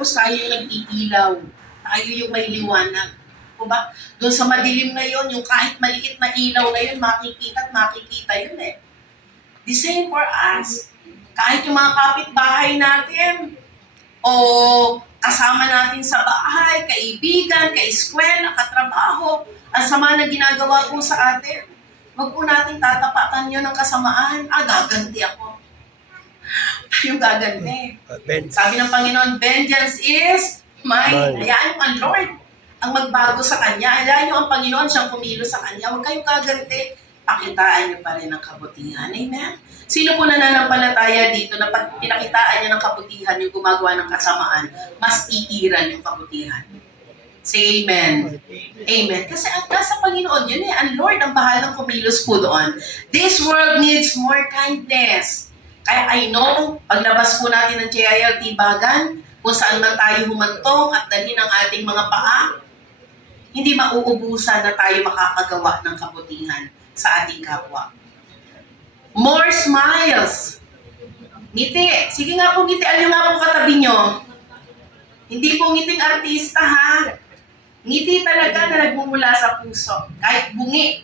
Tapos tayo yung nag-iilaw. Tayo yung may liwanag. O ba? Doon sa madilim ngayon, yung kahit maliit na ilaw na yun, makikita at makikita yun eh. The same for us. Kahit yung mga kapitbahay natin, o kasama natin sa bahay, kaibigan, ka-eskwela, katrabaho, ang sama na ginagawa po sa atin. Huwag po natin tatapatan yun ng kasamaan. Gaganti ako. Yung gaganti. Sabi ng Panginoon, vengeance is mine. Hayaan yung ang Lord ang magbago sa Kanya. Hayaan yung ang Panginoon siyang kumilos sa Kanya. Huwag kayong gaganti. Pakitaan niyo pa rin ang kabutihan. Amen? Sino po nananampalataya dito na pag pinakitaan niyo ng kabutihan, yung gumagawa ng kasamaan, mas iiran yung kabutihan? Say amen. Amen. Kasi ang nasa Panginoon, yun eh. Ang Lord ang bahalang kumilos po doon. This world needs more kindness. Kaya I know, paglabas po natin ng JILT Bagan, kung saan man tayo humantong at dalhin ang ating mga paa, hindi mauubusan na tayo makakagawa ng kabutihan sa ating kapwa. More smiles. Ngiti. Sige nga po, ngiti. Ano nga po katabi nyo? Hindi po ngiting artista ha. Ngiti talaga na nagmumula sa puso. Kahit bungi.